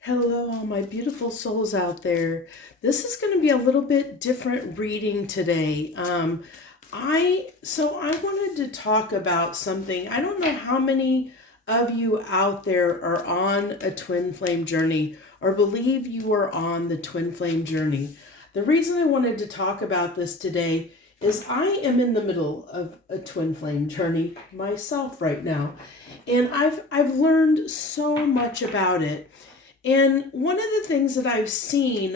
Hello, all my beautiful souls out there. This is going to be a little bit different reading today. I wanted to talk about something. I don't know how many of you out there are on a twin flame journey or believe you are on the twin flame journey. The reason I wanted to talk about this today is I am in the middle of a twin flame journey myself right now, and I've learned so much about it. And one of the things that I've seen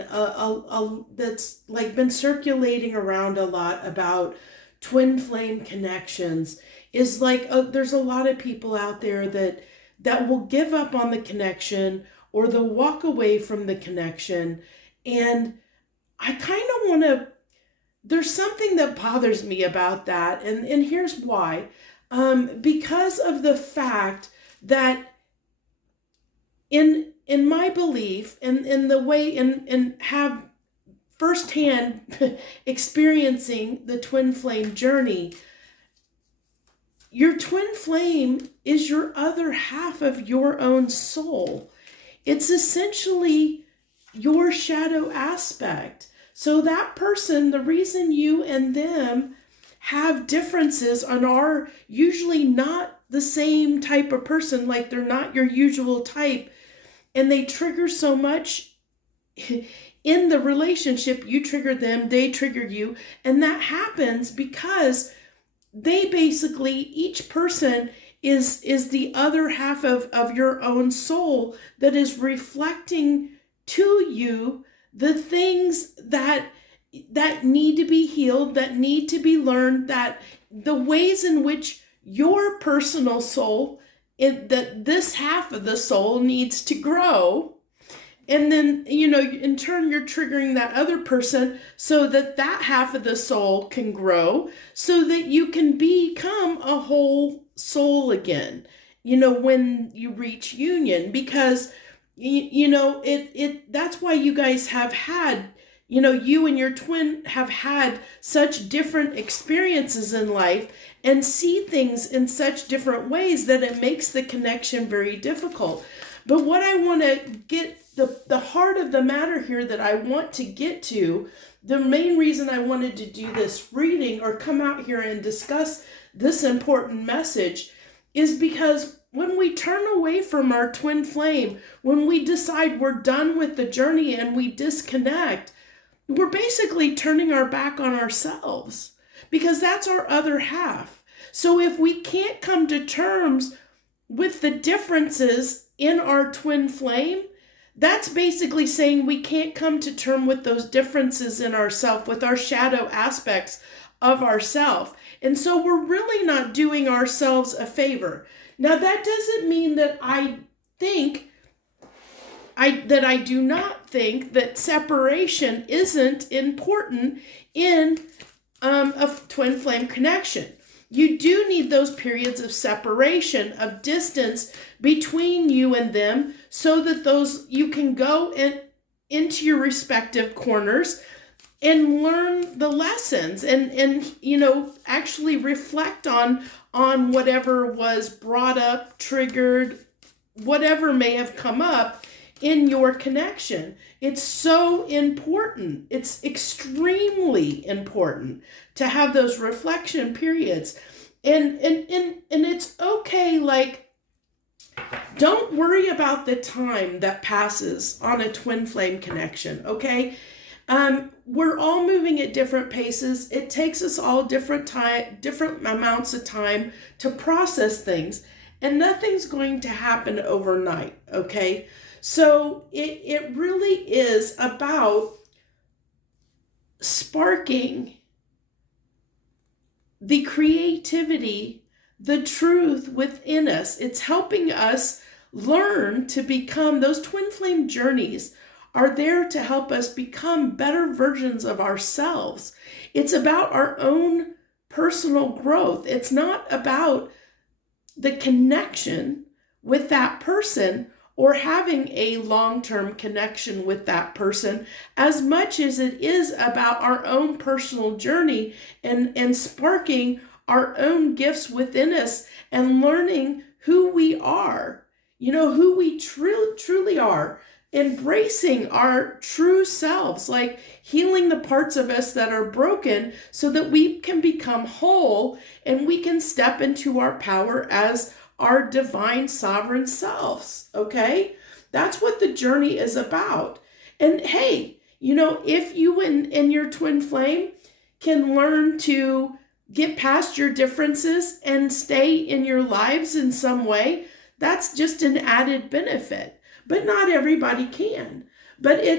that's like been circulating around a lot about twin flame connections is like there's a lot of people out there that will give up on the connection or they'll walk away from the connection. And I kind of want to, there's something that bothers me about that. And here's why. Because of the fact that in my belief and in the way and have firsthand experiencing the twin flame journey, your twin flame is your other half of your own soul. It's essentially your shadow aspect. So that person, the reason you and them have differences and are usually not the same type of person, like they're not your usual type, and they trigger so much in the relationship. You trigger them, they trigger you, and that happens because they basically, each person is the other half of your own soul that is reflecting to you the things that need to be healed, that need to be learned, that the ways in which your personal soul, that this half of the soul needs to grow. And then, in turn, you're triggering that other person so that that half of the soul can grow so that you can become a whole soul again, when you reach union. Because, that's why you guys have had, you and your twin have had such different experiences in life and see things in such different ways that it makes the connection very difficult. But what I want to get, the heart of the matter here that I want to get to, the main reason I wanted to do this reading or come out here and discuss this important message is because when we turn away from our twin flame, when we decide we're done with the journey and we disconnect, we're basically turning our back on ourselves because that's our other half. So if we can't come to terms with the differences in our twin flame, that's basically saying we can't come to term with those differences in ourself, with our shadow aspects of ourself. And so we're really not doing ourselves a favor. Now that doesn't mean that I do not think that separation isn't important in a twin flame connection. You do need those periods of separation, of distance between you and them, so that you can go into your respective corners and learn the lessons and actually reflect on whatever was brought up, triggered, whatever may have come up in your connection. It's so important. It's extremely important to have those reflection periods. And it's okay, like, don't worry about the time that passes on a twin flame connection, okay? We're all moving at different paces. It takes us all different amounts of time to process things, and nothing's going to happen overnight, okay? So it really is about sparking the creativity, the truth within us. It's helping us learn to become, those twin flame journeys are there to help us become better versions of ourselves. It's about our own personal growth. It's not about the connection with that person or having a long-term connection with that person as much as it is about our own personal journey and sparking our own gifts within us and learning who we are, who we truly are. embracing our true selves, like healing the parts of us that are broken so that we can become whole and we can step into our power as our divine sovereign selves. Okay? That's what the journey is about. And hey, if you and your twin flame can learn to get past your differences and stay in your lives in some way, that's just an added benefit. But not everybody can. But I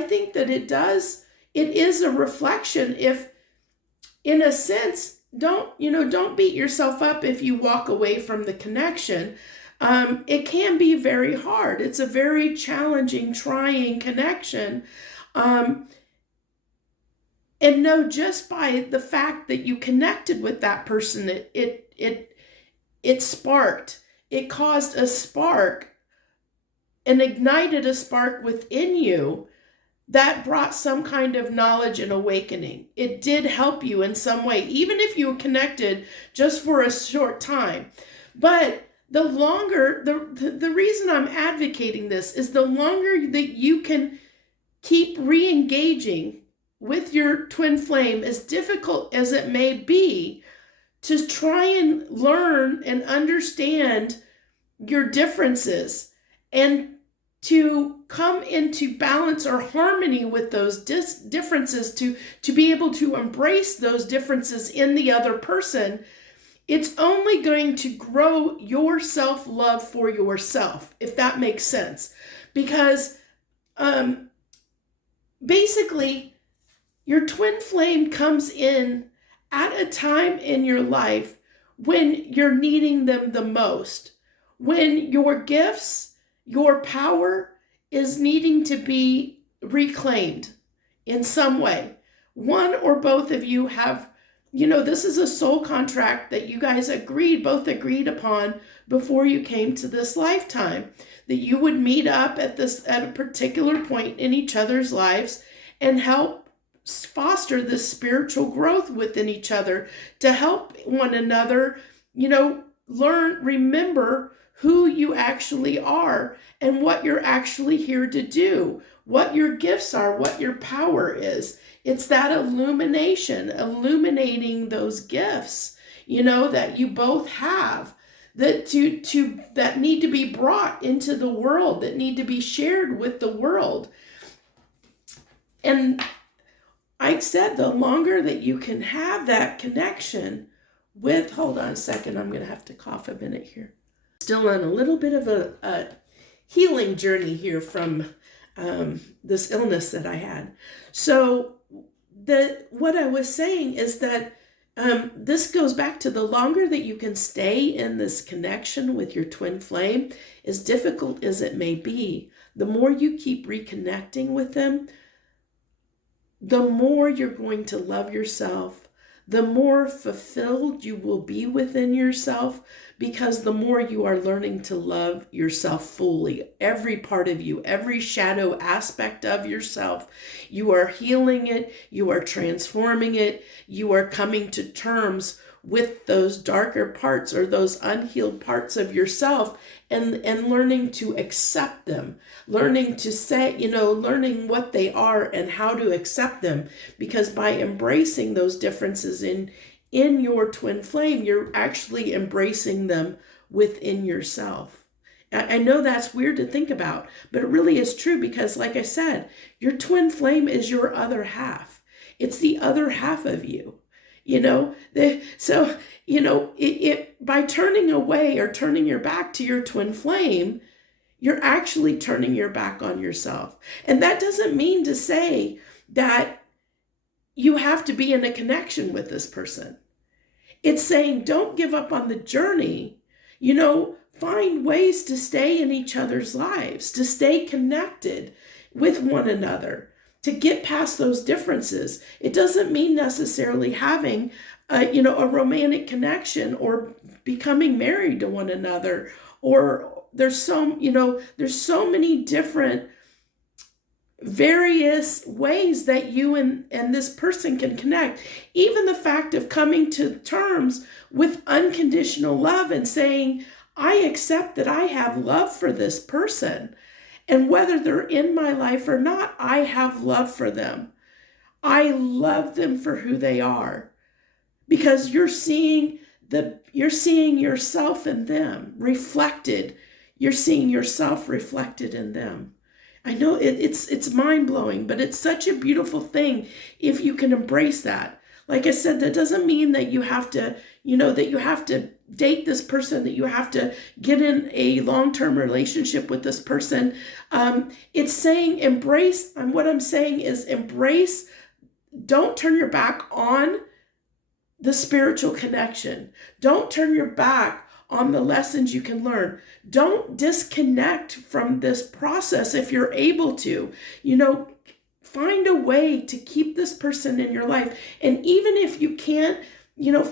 think that it is a reflection. If, in a sense, don't beat yourself up if you walk away from the connection. It can be very hard. It's a very challenging, trying connection. And know, just by the fact that you connected with that person, it sparked. It caused a spark and ignited a spark within you that brought some kind of knowledge and awakening. It did help you in some way, even if you connected just for a short time. But the longer, the reason I'm advocating this is the longer that you can keep re-engaging with your twin flame, as difficult as it may be, to try and learn and understand your differences and to come into balance or harmony with those differences, to be able to embrace those differences in the other person, it's only going to grow your self-love for yourself, if that makes sense. Because basically, your twin flame comes in at a time in your life when you're needing them the most, when your gifts, your power is needing to be reclaimed in some way. One or both of you have, this is a soul contract that you guys both agreed upon before you came to this lifetime, that you would meet up at a particular point in each other's lives and help foster this spiritual growth within each other, to help one another, remember who you actually are and what you're actually here to do, what your gifts are, what your power is. It's that illuminating those gifts, that you both have, that that need to be brought into the world, that need to be shared with the world. And I said, the longer that you can have that connection with, hold on a second, I'm going to have to cough a minute here. Still on a little bit of a healing journey here from this illness that I had. So what I was saying is that this goes back to the longer that you can stay in this connection with your twin flame, as difficult as it may be, the more you keep reconnecting with them, the more you're going to love yourself, the more fulfilled you will be within yourself, because the more you are learning to love yourself fully, every part of you, every shadow aspect of yourself, you are healing it, you are transforming it, you are coming to terms with those darker parts or those unhealed parts of yourself, and learning to accept them, learning to say, learning what they are and how to accept them. Because by embracing those differences in your twin flame, you're actually embracing them within yourself. I know that's weird to think about, but it really is true, because like I said, your twin flame is your other half. It's the other half of you. By turning away or turning your back to your twin flame, you're actually turning your back on yourself. And that doesn't mean to say that you have to be in a connection with this person. It's saying don't give up on the journey. Find ways to stay in each other's lives, to stay connected with one another, to get past those differences. It doesn't mean necessarily having a romantic connection or becoming married to one another, or there's so many different various ways that you and this person can connect. Even the fact of coming to terms with unconditional love and saying, I accept that I have love for this person. And whether they're in my life or not, I have love for them. I love them for who they are, because you're seeing yourself in them reflected. You're seeing yourself reflected in them. I know it's mind-blowing, but it's such a beautiful thing if you can embrace that. Like I said, that doesn't mean that you have to, that you have to date this person, that you have to get in a long-term relationship with this person. It's saying embrace, and what I'm saying is embrace, don't turn your back on the spiritual connection. Don't turn your back on the lessons you can learn. Don't disconnect from this process if you're able to. Find a way to keep this person in your life. And even if you can't,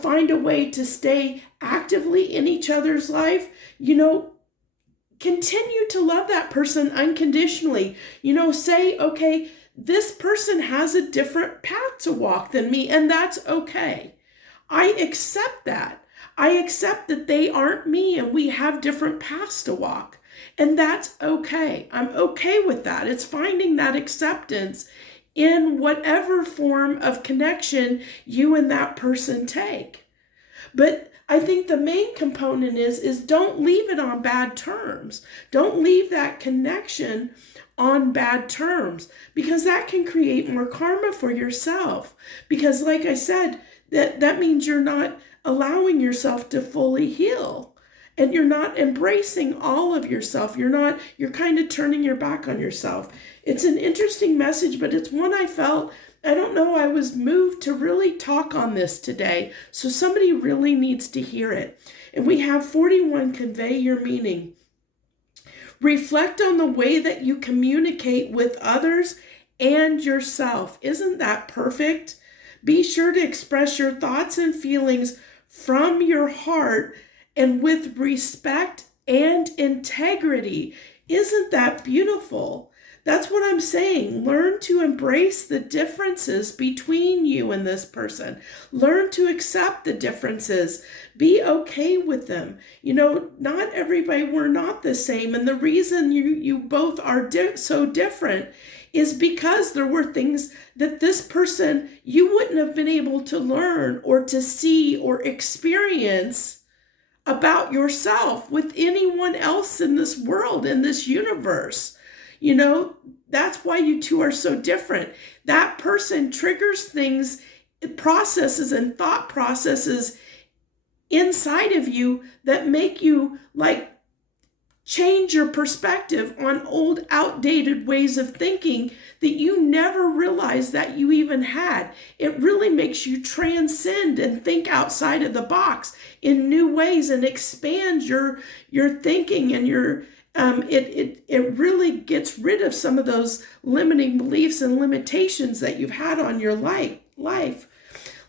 find a way to stay actively in each other's life, continue to love that person unconditionally. Say, okay, this person has a different path to walk than me, and that's okay. I accept that. I accept that they aren't me and we have different paths to walk. And that's okay. I'm okay with that. It's finding that acceptance in whatever form of connection you and that person take. But I think the main component is don't leave it on bad terms. Don't leave that connection on bad terms, because that can create more karma for yourself. Because like I said, that means you're not allowing yourself to fully heal, and you're not embracing all of yourself. You're kind of turning your back on yourself. It's an interesting message, but it's one I felt, I don't know, I was moved to really talk on this today. So somebody really needs to hear it. And we have 41, convey your meaning. Reflect on the way that you communicate with others and yourself. Isn't that perfect? Be sure to express your thoughts and feelings from your heart and with respect and integrity. Isn't that beautiful? That's what I'm saying. Learn to embrace the differences between you and this person. Learn to accept the differences. Be okay with them. Not everybody, we're not the same. And the reason you both are so different is because there were things that this person, you wouldn't have been able to learn or to see or experience about yourself with anyone else in this world, in this universe. That's why you two are so different. That person triggers things, processes and thought processes inside of you that make you change your perspective on old, outdated ways of thinking that you never realized that you even had. It really makes you transcend and think outside of the box in new ways and expand your thinking and your it really gets rid of some of those limiting beliefs and limitations that you've had on your life.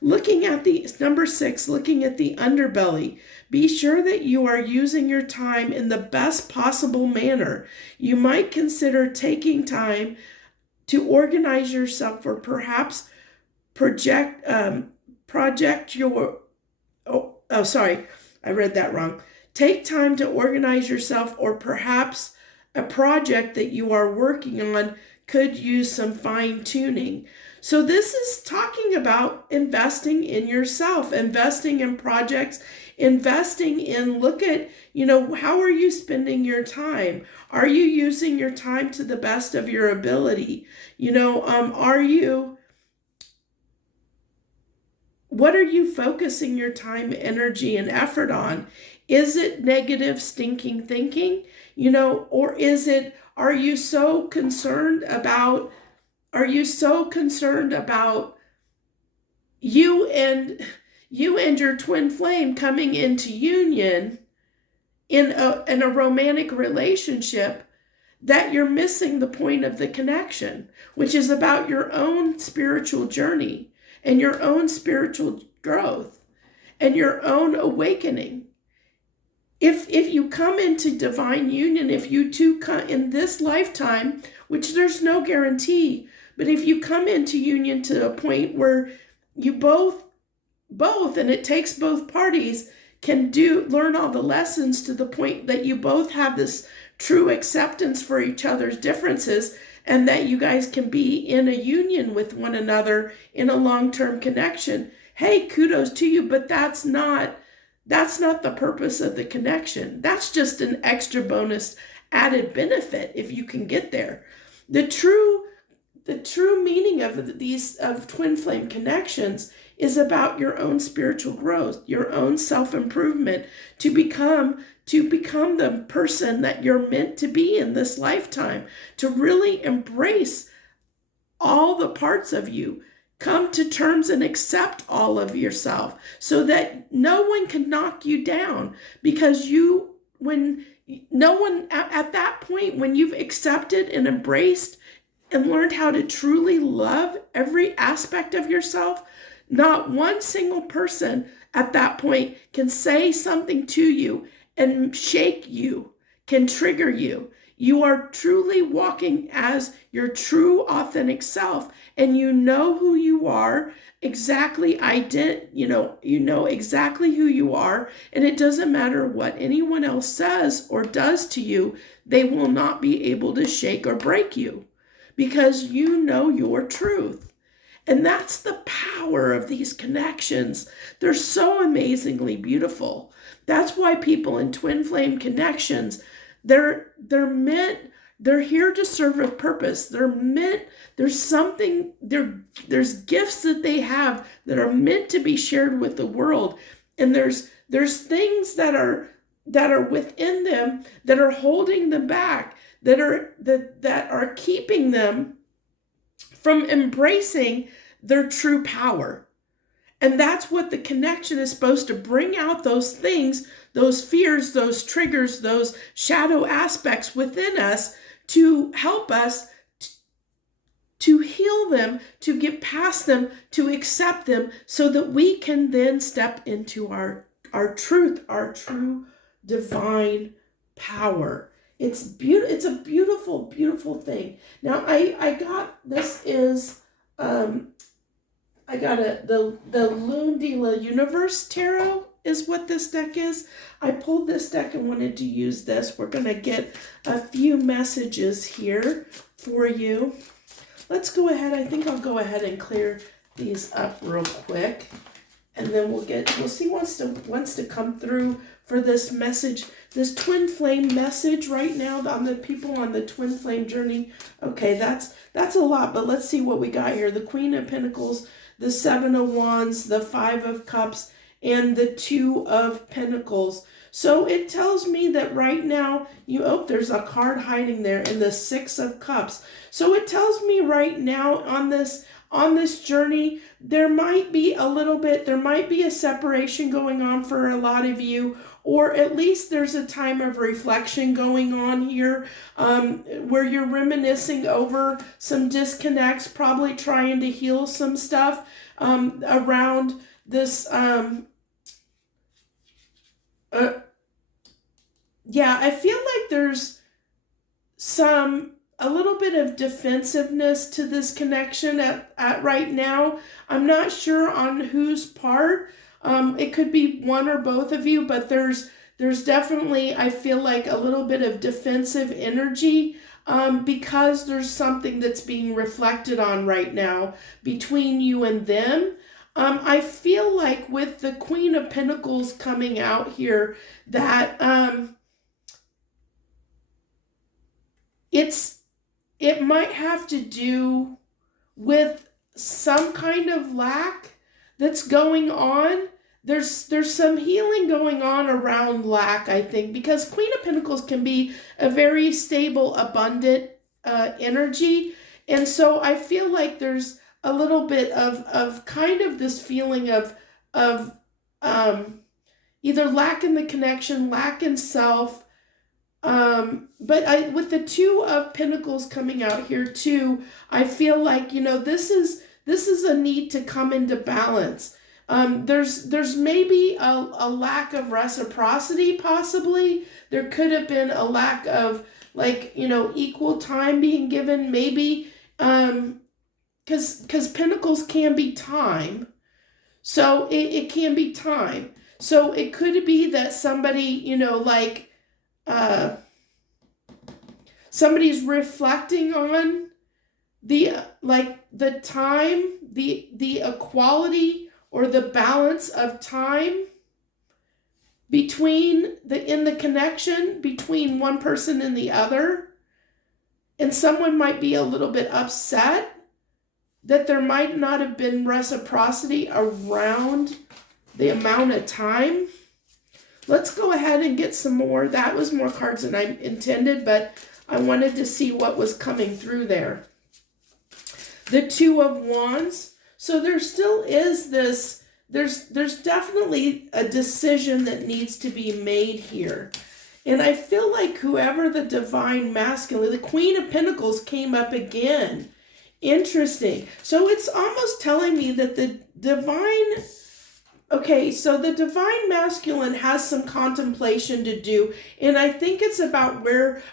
Looking at number 6, looking at the underbelly. Be sure that you are using your time in the best possible manner. You might consider taking time to organize yourself, or perhaps project your, sorry, I read that wrong. Take time to organize yourself, or perhaps a project that you are working on could use some fine-tuning. So this is talking about investing in yourself, investing in projects, investing in, look at, how are you spending your time? Are you using your time to the best of your ability? What are you focusing your time, energy, and effort on? Is it negative, stinking thinking? Or are you so concerned about you and your twin flame coming into union in a romantic relationship, that you're missing the point of the connection, which is about your own spiritual journey and your own spiritual growth and your own awakening? If you come into divine union, if you two come in this lifetime, which there's no guarantee, but if you come into union to a point where you both, and it takes both parties, can learn all the lessons to the point that you both have this true acceptance for each other's differences, and that you guys can be in a union with one another in a long-term connection. Hey, kudos to you, but that's not the purpose of the connection. That's just an extra bonus added benefit if you can get there. The true meaning of twin flame connections is about your own spiritual growth, your own self-improvement, to become the person that you're meant to be in this lifetime, to really embrace all the parts of you, come to terms and accept all of yourself, so that no one can knock you down, because at that point, when you've accepted and embraced and learned how to truly love every aspect of yourself, not one single person at that point can say something to you and shake you, can trigger you. You are truly walking as your true authentic self, and you know who you are exactly. You know exactly who you are, and it doesn't matter what anyone else says or does to you. They will not be able to shake or break you, because you know your truth. And that's the power of these connections. They're so amazingly beautiful. That's why people in twin flame connections, they're here to serve a purpose. There's gifts that they have that are meant to be shared with the world. And there's things that are within them that are holding them back, that are keeping them from embracing their true power. And that's what the connection is supposed to bring out, those things, those fears, those triggers, those shadow aspects within us, to help us to heal them, to get past them, to accept them, so that we can then step into our truth, our true divine power. It's a beautiful, beautiful thing. Now I got the Lune de la Universe Tarot is what this deck is. I pulled this deck and wanted to use this. We're going to get a few messages here for you. Let's go ahead. I think I'll go ahead and clear these up real quick, and then we'll see what's to come through for this message, this twin flame message right now on the people on the twin flame journey. Okay, that's a lot, but let's see what we got here. The Queen of Pentacles, the Seven of Wands, the Five of Cups, and the Two of Pentacles. So it tells me that right now, there's a card hiding there, in the Six of Cups. So it tells me right now on this journey, there might be a separation going on for a lot of you, or at least there's a time of reflection going on here, where you're reminiscing over some disconnects, probably trying to heal some stuff around this. I feel like there's a little bit of defensiveness to this connection at right now. I'm not sure on whose part. It could be one or both of you, but there's definitely, I feel like, a little bit of defensive energy, because there's something that's being reflected on right now between you and them. I feel like with the Queen of Pentacles coming out here, that it might have to do with some kind of lack that's going on. There's some healing going on around lack, I think, because Queen of Pentacles can be a very stable, abundant energy. And so I feel like there's a little bit of kind of this feeling of either lack in the connection, lack in self. But with the Two of Pentacles coming out here too, I feel like, this is a need to come into balance. There's maybe a lack of reciprocity, possibly. There could have been a lack of, equal time being given, maybe, because Pentacles can be time. So it can be time. So it could be that somebody, you know, like somebody's reflecting on the time, the equality or the balance of time between in the connection between one person and the other. And someone might be a little bit upset that there might not have been reciprocity around the amount of time. Let's go ahead and get some more. That was more cards than I intended, but I wanted to see what was coming through there. The Two of Wands. So there still is this, there's definitely a decision that needs to be made here. And I feel like whoever the divine masculine, the Queen of Pentacles came up again. Interesting. So it's almost telling me that the divine, okay, so the divine masculine has some contemplation to do. And I think it's about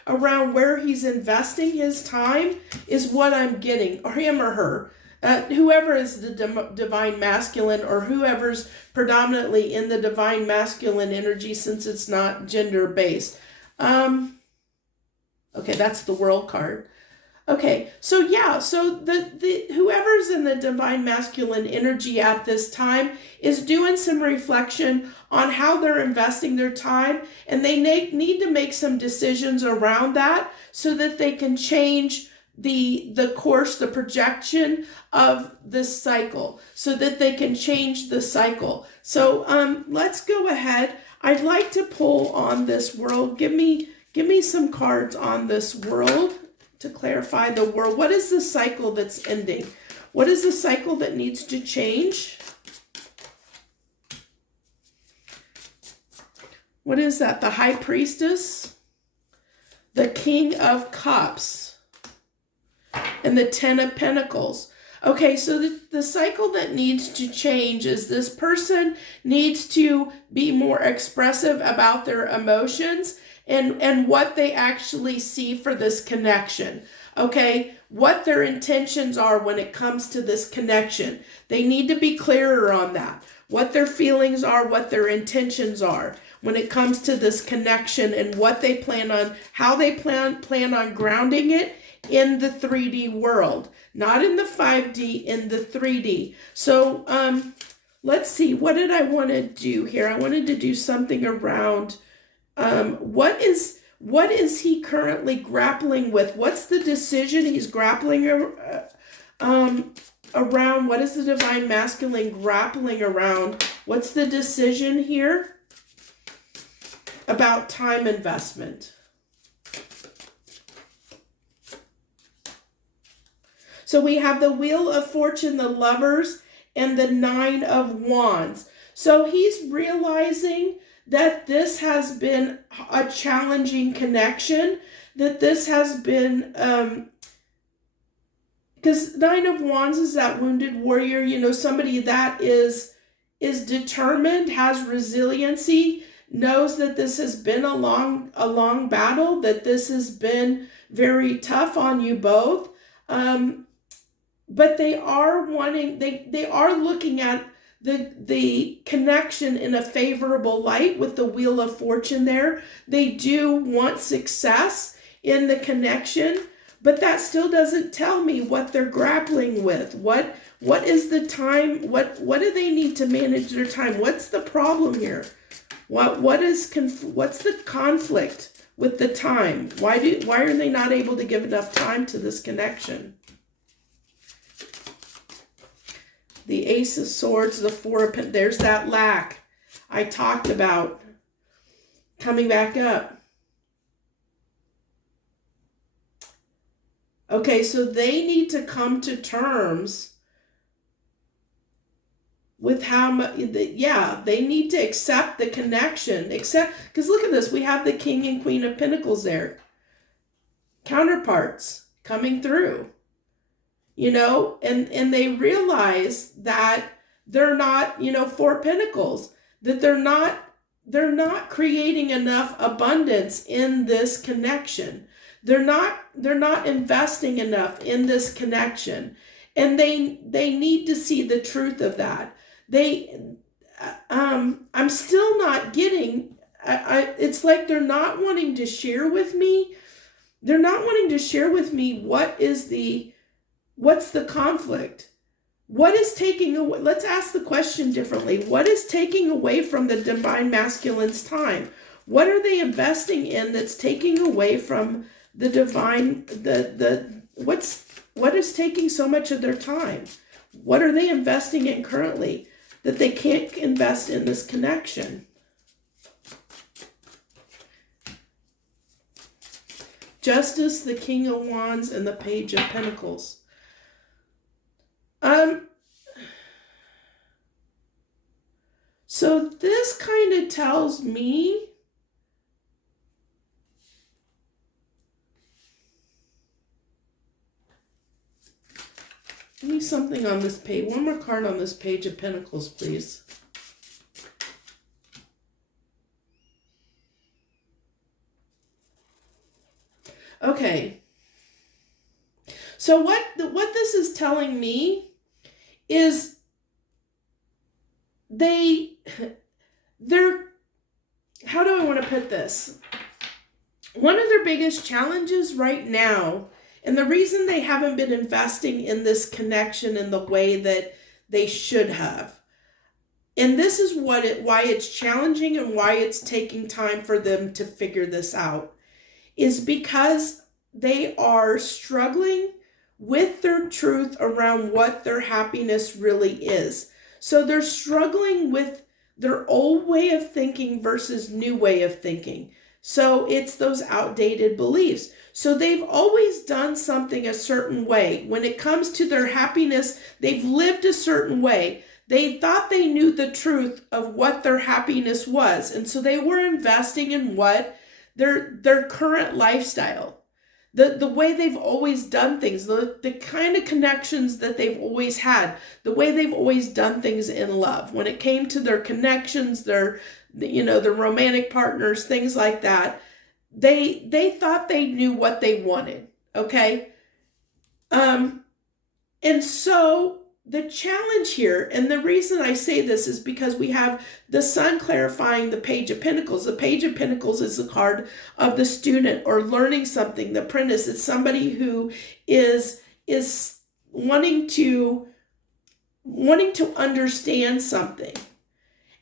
around where he's investing his time is what I'm getting, or him or her. Whoever is the divine masculine, or whoever's predominantly in the divine masculine energy, since it's not gender based. Okay, that's the World card. Okay, so yeah, so the whoever's in the divine masculine energy at this time is doing some reflection on how they're investing their time, and they need to make some decisions around that so that they can change the course, the projection of this cycle, so that they can change the cycle. So let's go ahead. I'd like to pull on this World. Give me some cards on this World to clarify the World. What is the cycle that's ending? What is the cycle that needs to change? What is that? The High Priestess, the King of Cups, and the Ten of Pentacles. Okay, so the cycle that needs to change is this person needs to be more expressive about their emotions and what they actually see for this connection. Okay, what their intentions are when it comes to this connection. They need to be clearer on that. What their feelings are, what their intentions are when it comes to this connection, and what they plan on, how they plan on grounding it in the 3D world, not in the 5D, in the 3D. So let's see, what did I want to do here? I wanted to do something around what is he currently grappling with? What's the decision he's grappling around? What is the divine masculine grappling around? What's the decision here about time investment? So we have the Wheel of Fortune, the Lovers, and the Nine of Wands. So he's realizing that this has been a challenging connection, that this has been, because Nine of Wands is that wounded warrior, you know, somebody that is determined, has resiliency, knows that this has been a long battle, that this has been very tough on you both. But they are wanting, they are looking at the connection in a favorable light with the Wheel of Fortune there. They do want success in the connection, but that still doesn't tell me what they're grappling with. What is the time? What do they need to manage their time? What's the problem here? What's the conflict with the time? Why are they not able to give enough time to this connection? The Ace of Swords, the Four of Pentacles, there's that lack I talked about coming back up. Okay, so they need to come to terms with how much, they need to accept the connection. Because look at this, we have the King and Queen of Pentacles there. Counterparts coming through. You know, and they realize that they're not, you know, Four Pentacles, that they're not creating enough abundance in this connection. They're not investing enough in this connection. And they need to see the truth of that. I'm still not getting, it's like they're not wanting to share with me. They're not wanting to share with me what's the conflict? What is taking away? Let's ask the question differently. What is taking away from the divine masculine's time? What are they investing in that's taking away from the divine, what is taking so much of their time? What are they investing in currently that they can't invest in this connection? Justice, the King of Wands, and the Page of Pentacles. So this kind of tells me give me something on this page. One more card on this Page of Pentacles, please. Okay. So what this is telling me is they're, how do I want to put this? One of their biggest challenges right now, and the reason they haven't been investing in this connection in the way that they should have, and this is why it's challenging and why it's taking time for them to figure this out, is because they are struggling with their truth around what their happiness really is. So they're struggling with their old way of thinking versus new way of thinking. So it's those outdated beliefs. So they've always done something a certain way. When it comes to their happiness, they've lived a certain way. They thought they knew the truth of what their happiness was. And so they were investing in what their current lifestyle, the way they've always done things, the kind of connections that they've always had, the way they've always done things in love. When it came to their connections, their romantic partners, things like that, they thought they knew what they wanted. Okay. And so the challenge here, and the reason I say this is because we have the Sun clarifying the Page of Pentacles. The Page of Pentacles is the card of the student or learning something. The apprentice is somebody who is wanting to understand something.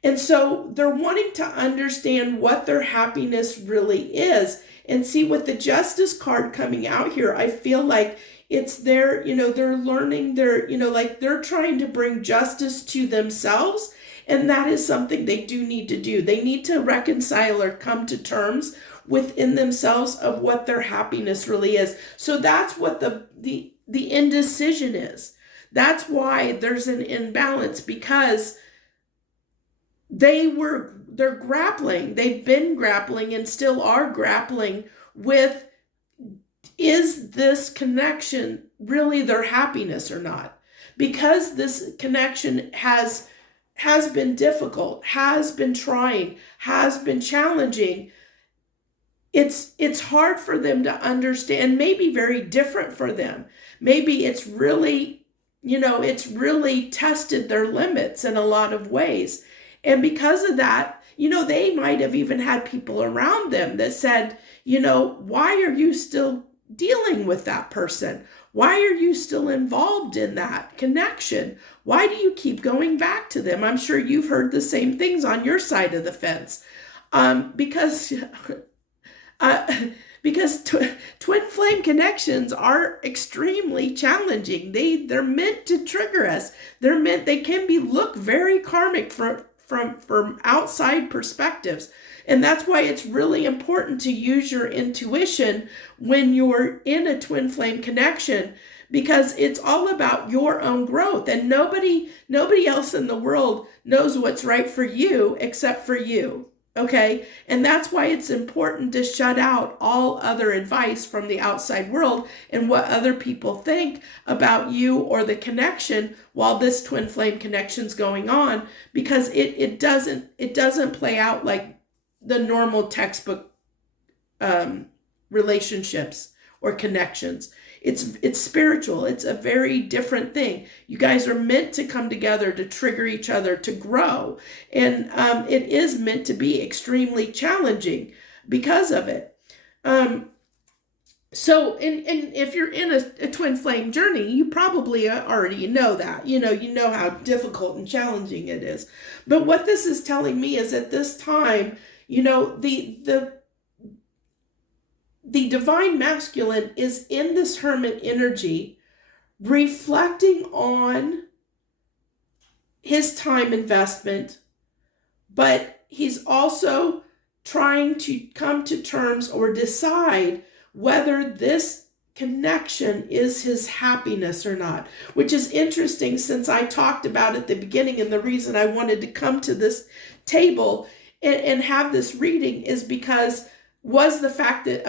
And so they're wanting to understand what their happiness really is. And see, with the Justice card coming out here, I feel like it's they're learning, they're trying to bring justice to themselves. And that is something they do need to do. They need to reconcile or come to terms within themselves of what their happiness really is. So that's what the indecision is. That's why there's an imbalance, because they're grappling. They've been grappling and still are grappling with, is this connection really their happiness or not? Because this connection has been difficult, has been trying, has been challenging, it's hard for them to understand, maybe very different for them. Maybe it's really, it's really tested their limits in a lot of ways. And because of that, they might have even had people around them that said, why are you still dealing with that person? Why are you still involved in that connection? Why do you keep going back to them? I'm sure you've heard the same things on your side of the fence. Because twin flame connections are extremely challenging. They're meant to trigger us. They can look very karmic from outside perspectives. And that's why it's really important to use your intuition when you're in a twin flame connection, because it's all about your own growth, and nobody else in the world knows what's right for you except for you. Okay. And that's why it's important to shut out all other advice from the outside world and what other people think about you or the connection while this twin flame connection's going on, because it doesn't play out like the normal textbook relationships or connections. It's spiritual. It's a very different thing. You guys are meant to come together to trigger each other to grow. And it is meant to be extremely challenging because of it. So, and if you're in a twin flame journey, you probably already know that. You know how difficult and challenging it is. But what this is telling me is at this time, the divine masculine is in this hermit energy, reflecting on his time investment, but he's also trying to come to terms or decide whether this connection is his happiness or not, which is interesting since I talked about at the beginning, and the reason I wanted to come to this table and have this reading is because was the fact that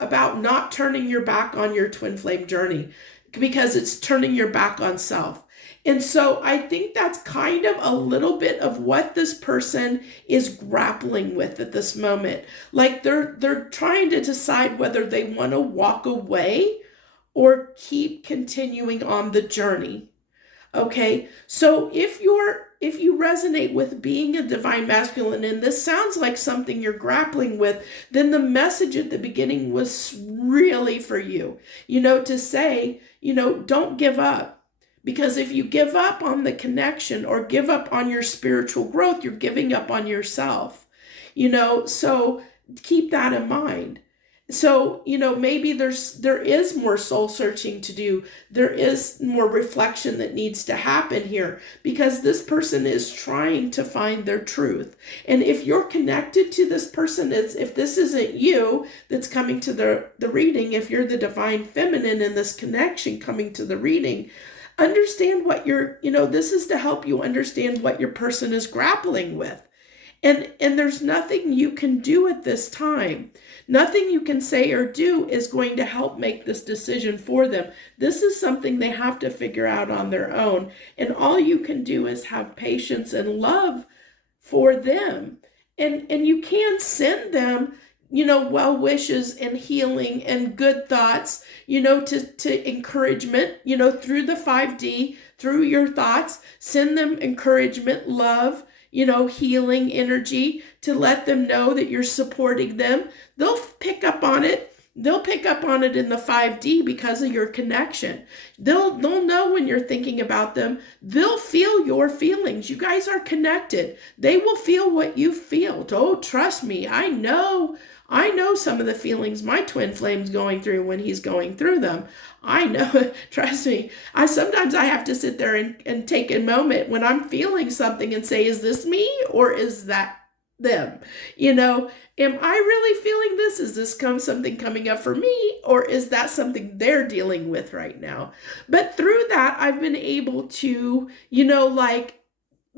about not turning your back on your twin flame journey, because it's turning your back on self. And so I think that's kind of a little bit of what this person is grappling with at this moment. Like they're trying to decide whether they want to walk away or keep continuing on the journey. Okay, so if you resonate with being a divine masculine, and this sounds like something you're grappling with, then the message at the beginning was really for you, to say, don't give up. Because if you give up on the connection or give up on your spiritual growth, you're giving up on yourself, so keep that in mind. So, maybe there is more soul searching to do. There is more reflection that needs to happen here because this person is trying to find their truth. And if you're connected to this person, if this isn't you that's coming to the reading, if you're the divine feminine in this connection coming to the reading, understand what this is to help you understand what your person is grappling with. And there's nothing you can do at this time. Nothing you can say or do is going to help make this decision for them. This is something they have to figure out on their own. And all you can do is have patience and love for them. And you can send them, well wishes and healing and good thoughts, to encouragement, through the 5D, through your thoughts. Send them encouragement, love, healing energy to let them know that you're supporting them. They'll pick up on it. They'll pick up on it in the 5D because of your connection. They'll know when you're thinking about them. They'll feel your feelings. You guys are connected. They will feel what you feel. Oh, trust me. I know some of the feelings my twin flame's going through when he's going through them. I know, trust me. Sometimes I have to sit there and take a moment when I'm feeling something and say, is this me or is that them? Am I really feeling this? Is this something coming up for me or is that something they're dealing with right now? But through that, I've been able to,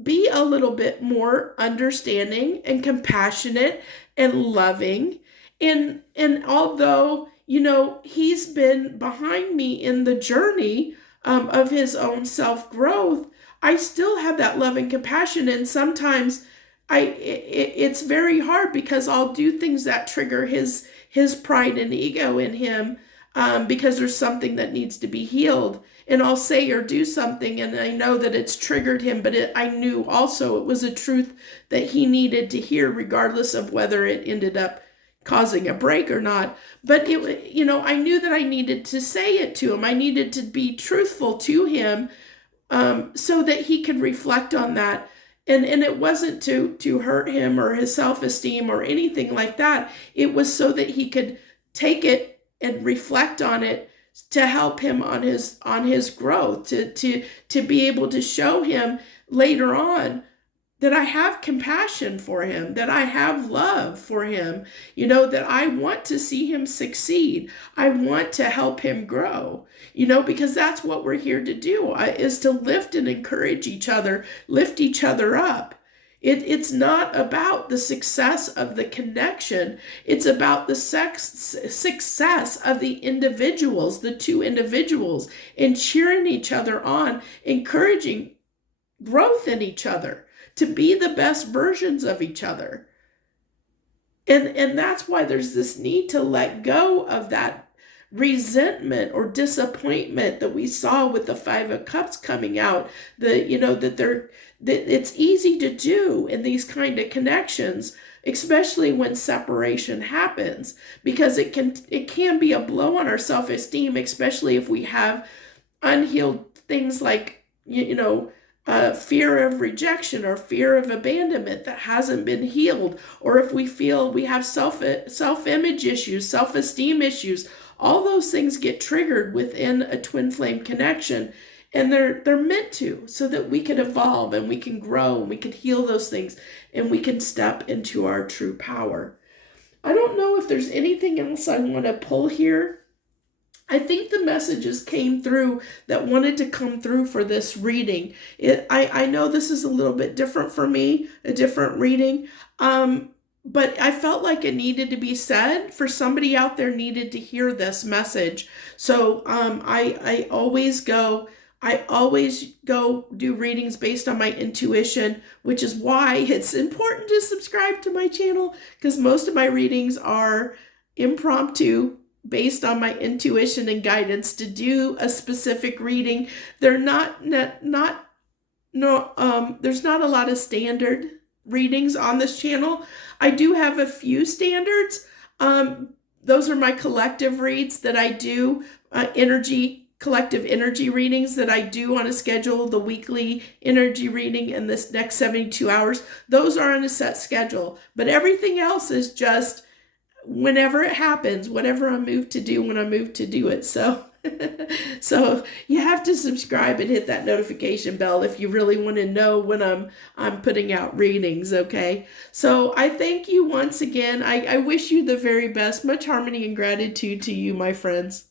be a little bit more understanding and compassionate and loving. And although, he's been behind me in the journey of his own self-growth, I still have that love and compassion. And sometimes it's very hard because I'll do things that trigger his pride and ego in him because there's something that needs to be healed. And I'll say or do something and I know that it's triggered him, but I knew also it was a truth that he needed to hear regardless of whether it ended up causing a break or not. But I knew that I needed to say it to him. I needed to be truthful to him so that he could reflect on that. And it wasn't to hurt him or his self-esteem or anything like that. It was so that he could take it and reflect on it to help him on his growth, to be able to show him later on that I have compassion for him, that I have love for him, that I want to see him succeed. I want to help him grow, because that's what we're here to do, is to lift and encourage each other, lift each other up. It's not about the success of the connection. It's about the success of the individuals, the two individuals, and cheering each other on, encouraging growth in each other, to be the best versions of each other. And that's why there's this need to let go of that resentment or disappointment that we saw with the Five of Cups coming out, that it's easy to do in these kind of connections, especially when separation happens, because it can be a blow on our self-esteem, especially if we have unhealed things like fear of rejection or fear of abandonment that hasn't been healed, or if we feel we have self-image issues, self-esteem issues. All those things get triggered within a twin flame connection, and they're meant to, so that we can evolve and we can grow and we can heal those things and we can step into our true power. I don't know if there's anything else I want to pull here. I think the messages came through that wanted to come through for this reading. I know this is a little bit different for me, a different reading, but I felt like it needed to be said. For somebody out there needed to hear this message. So I always go do readings based on my intuition, which is why it's important to subscribe to my channel, because most of my readings are impromptu, based on my intuition and guidance to do a specific reading. They're there's not a lot of standard readings on this channel. I do have a few standards. Those are my collective reads that I do, collective energy readings that I do on a schedule, the weekly energy reading and this next 72 hours. Those are on a set schedule, but everything else is just whenever it happens, whatever I move to do when I move to do it. So you have to subscribe and hit that notification bell if you really want to know when I'm putting out readings, okay? So I thank you once again. I wish you the very best. Much harmony and gratitude to you, my friends.